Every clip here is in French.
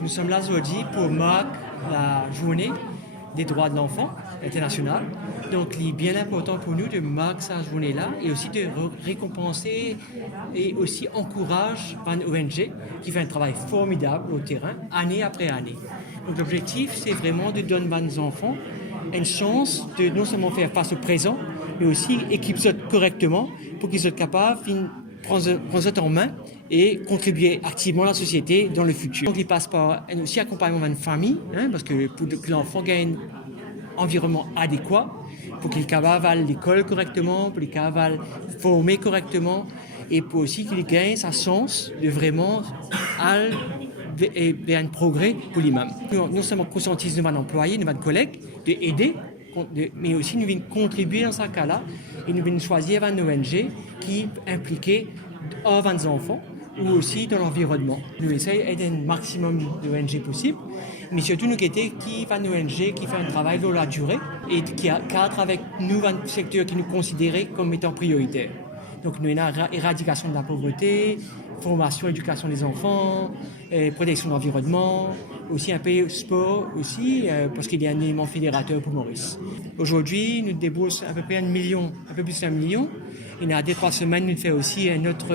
Nous sommes là aujourd'hui pour marquer la journée des droits de l'enfant internationale. Donc, il est bien important pour nous de marquer cette journée-là et aussi de récompenser et aussi encourager une ONG qui fait un travail formidable au terrain, année après année. Donc, l'objectif, c'est vraiment de donner aux enfants une chance de non seulement faire face au présent, mais aussi équiper correctement pour qu'ils soient capables de prendre ça en main et contribuer activement à la société dans le futur. Donc, il passe par un aussi accompagnement d'une famille, parce que pour que l'enfant gagne un environnement adéquat, pour qu'il capable à l'école correctement, pour qu'il capable former correctement, et pour aussi qu'il gagne sa chance de vraiment aller vers un progrès pour lui-même. Non seulement conscientiser nos employés, nos collègues, d'aider, mais aussi nous venons contribuer dans ce cas-là et nous venons choisir une ONG qui implique avant les enfants ou aussi dans l'environnement. Nous essayons d'aider un maximum d'ONG possible, mais surtout nous qui fait une ONG qui fait un travail dans la durée et qui cadre avec nous un secteur qui nous considère comme étant prioritaire. Donc nous avons éradication de la pauvreté, formation, éducation des enfants, protection de l'environnement, aussi un peu sport aussi, parce qu'il y a un élément fédérateur pour Maurice. Aujourd'hui, nous déboursons à peu près 1 million, un peu plus d'1 million. Il y a 2-3 semaines, nous faisons aussi une autre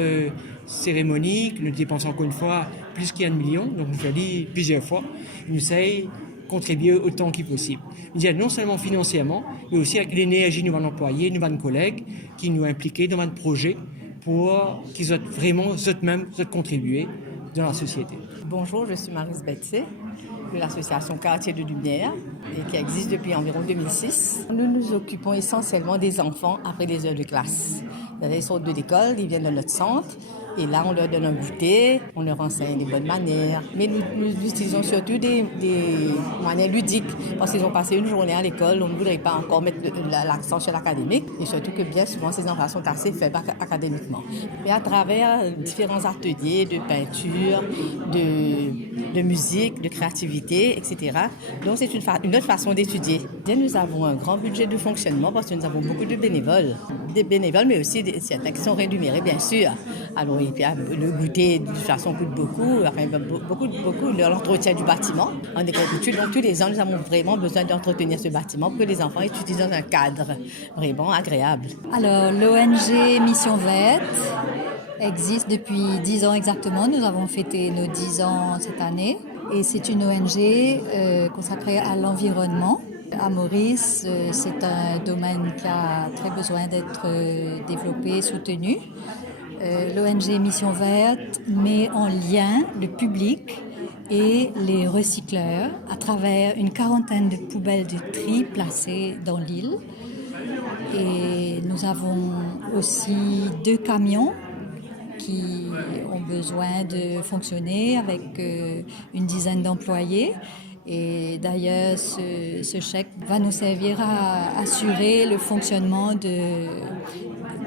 cérémonie, nous dépensons encore une fois plus qu'1 million, donc nous faisons plusieurs fois. Nous essayons contribuer autant qu'il possible. Non seulement financièrement, mais aussi avec l'énergie de nos employés, de nos collègues qui nous impliquent dans un projet pour qu'ils soient vraiment eux-mêmes contribuer dans la société. Bonjour, je suis Maryse Betsé de l'association Quartier de Lumière et qui existe depuis environ 2006. Nous nous occupons essentiellement des enfants après les heures de classe. Ils sortent de l'école, ils viennent dans notre centre. Et là, on leur donne un goûter, on leur enseigne des bonnes manières. Mais nous utilisons surtout des manières ludiques. Parce qu'ils ont passé une journée à l'école, on ne voudrait pas encore mettre l'accent sur l'académique. Et surtout que bien souvent, ces enfants sont assez faibles académiquement. Mais à travers différents ateliers de peinture, de musique, de créativité, etc. Donc, c'est une autre façon d'étudier. Nous avons un grand budget de fonctionnement parce que nous avons beaucoup de bénévoles. Des bénévoles, mais aussi certains qui sont rémunérés, bien sûr. Alors, et puis, le goûter, de toute façon, coûte beaucoup, beaucoup de l'entretien du bâtiment en agriculture. Donc, tous les ans, nous avons vraiment besoin d'entretenir ce bâtiment pour que les enfants étudient dans un cadre vraiment agréable. Alors, l'ONG Mission Verte existe depuis 10 ans exactement. Nous avons fêté nos 10 ans cette année. Et c'est une ONG consacrée à l'environnement. À Maurice, c'est un domaine qui a très besoin d'être développé, soutenu. L'ONG Mission Verte met en lien le public et les recycleurs à travers une quarantaine de poubelles de tri placées dans l'île. Et nous avons aussi 2 camions qui ont besoin de fonctionner avec une dizaine d'employés. Et d'ailleurs, ce chèque va nous servir à assurer le fonctionnement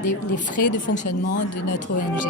les frais de fonctionnement de notre ONG.